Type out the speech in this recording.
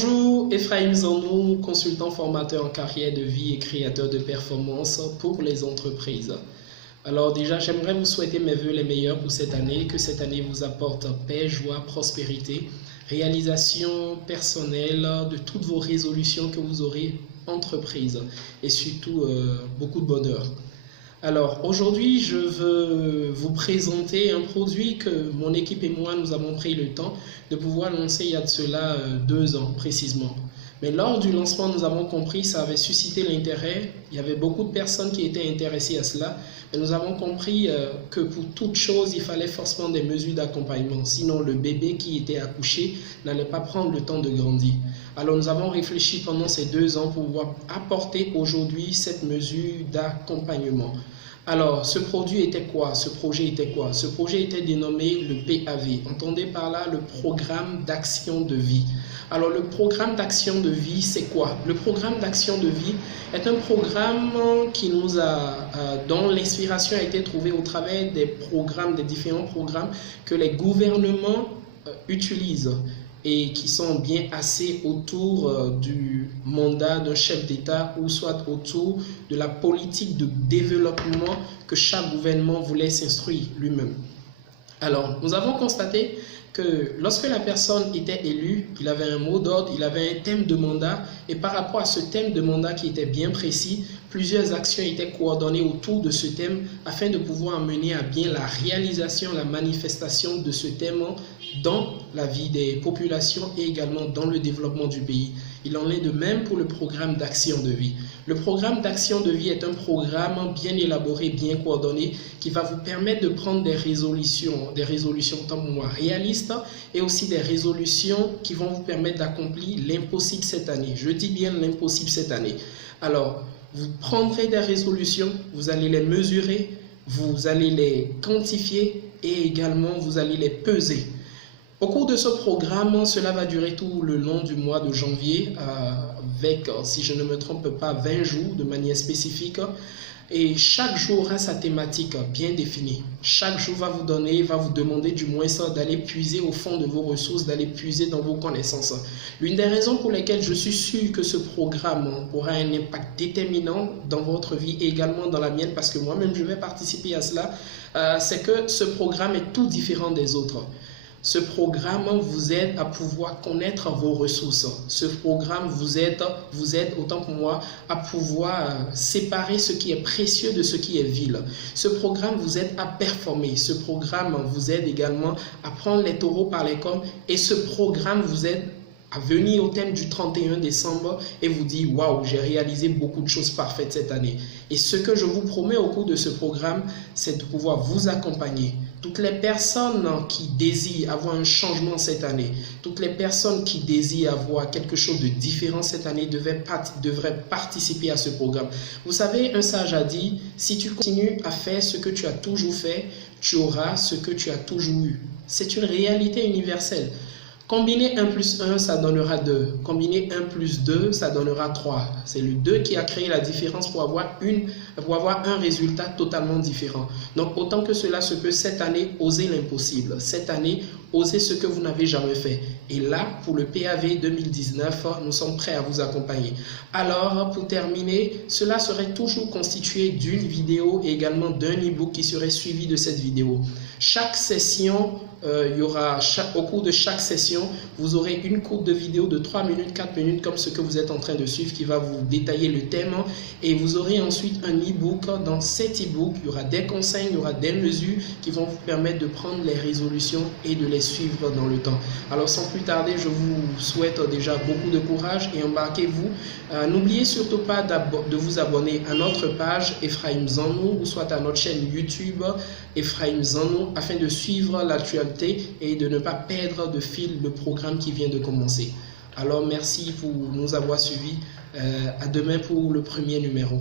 Bonjour, Ephraim Zanou, consultant formateur en carrière de vie et créateur de performance pour les entreprises. Alors déjà, j'aimerais vous souhaiter mes vœux les meilleurs pour cette année, que cette année vous apporte paix, joie, prospérité, réalisation personnelle de toutes vos résolutions que vous aurez entreprises et surtout beaucoup de bonheur. Alors aujourd'hui, je veux vous présenter un produit que mon équipe et moi, nous avons pris le temps de pouvoir lancer il y a de cela 2 ans précisément. Mais lors du lancement, nous avons compris que ça avait suscité l'intérêt. Il y avait beaucoup de personnes qui étaient intéressées à cela. Mais nous avons compris que pour toute chose, il fallait forcément des mesures d'accompagnement. Sinon, le bébé qui était accouché n'allait pas prendre le temps de grandir. Alors, nous avons réfléchi pendant ces 2 ans pour pouvoir apporter aujourd'hui cette mesure d'accompagnement. Alors, ce produit était quoi? Ce projet était quoi? Ce projet était dénommé le PAV. Entendez par là le programme d'action de vie. Alors, le programme d'action de vie, c'est quoi? Le programme d'action de vie est un programme qui nous dont l'inspiration a été trouvée au travers des différents programmes que les gouvernements utilisent et qui sont bien assez autour du mandat d'un chef d'État ou soit autour de la politique de développement que chaque gouvernement voulait s'instruire lui-même. Alors, nous avons constaté que lorsque la personne était élue, il avait un mot d'ordre, il avait un thème de mandat et par rapport à ce thème de mandat qui était bien précis, plusieurs actions étaient coordonnées autour de ce thème afin de pouvoir mener à bien la réalisation, la manifestation de ce thème dans la vie des populations et également dans le développement du pays. Il en est de même pour le programme d'action de vie. Le programme d'action de vie est un programme bien élaboré, bien coordonné, qui va vous permettre de prendre des résolutions tant pour moi réalistes et aussi des résolutions qui vont vous permettre d'accomplir l'impossible cette année. Je dis bien l'impossible cette année. Alors, vous prendrez des résolutions, vous allez les mesurer, vous allez les quantifier et également vous allez les peser. Au cours de ce programme, cela va durer tout le long du mois de janvier avec, si je ne me trompe pas, 20 jours de manière spécifique. Et chaque jour aura sa thématique bien définie. Chaque jour va vous demander du moins d'aller puiser au fond de vos ressources, d'aller puiser dans vos connaissances. L'une des raisons pour lesquelles je suis sûr que ce programme aura un impact déterminant dans votre vie et également dans la mienne, parce que moi-même je vais participer à cela, c'est que ce programme est tout différent des autres. Ce programme vous aide à pouvoir connaître vos ressources. Ce programme vous aide autant que moi à pouvoir séparer ce qui est précieux de ce qui est vil. Ce programme vous aide à performer. Ce programme vous aide également à prendre les taureaux par les cornes. Et ce programme vous aide à venir au thème du 31 décembre et vous dire « Waouh, j'ai réalisé beaucoup de choses parfaites cette année ». Et ce que je vous promets au cours de ce programme, c'est de pouvoir vous accompagner. Toutes les personnes qui désirent avoir un changement cette année, toutes les personnes qui désirent avoir quelque chose de différent cette année devraient participer à ce programme. Vous savez, un sage a dit, si tu continues à faire ce que tu as toujours fait, tu auras ce que tu as toujours eu. C'est une réalité universelle. Combiner 1 plus 1, ça donnera 2. Combiner 1 plus 2, ça donnera 3. C'est le 2 qui a créé la différence pour avoir un résultat totalement différent. Donc, autant que cela se peut, cette année, osez l'impossible. Cette année, osez ce que vous n'avez jamais fait. Et là, pour le PAV 2019, nous sommes prêts à vous accompagner. Alors, pour terminer, cela serait toujours constitué d'une vidéo et également d'un e-book qui serait suivi de cette vidéo. Chaque session, au cours de chaque session, vous aurez une courte de vidéo de 3 minutes, 4 minutes, comme ce que vous êtes en train de suivre, qui va vous détailler le thème. Et vous aurez ensuite un e-book. Dans cet e-book, il y aura des conseils, il y aura des mesures qui vont vous permettre de prendre les résolutions et de les suivre dans le temps. Alors, sans plus tarder, je vous souhaite déjà beaucoup de courage et embarquez-vous. N'oubliez surtout pas de vous abonner à notre page Ephraim Zanou ou soit à notre chaîne YouTube Ephraim Zanou afin de suivre l'actualité et de ne pas perdre de fil le programme qui vient de commencer. Alors merci pour nous avoir suivis. À demain pour le premier numéro.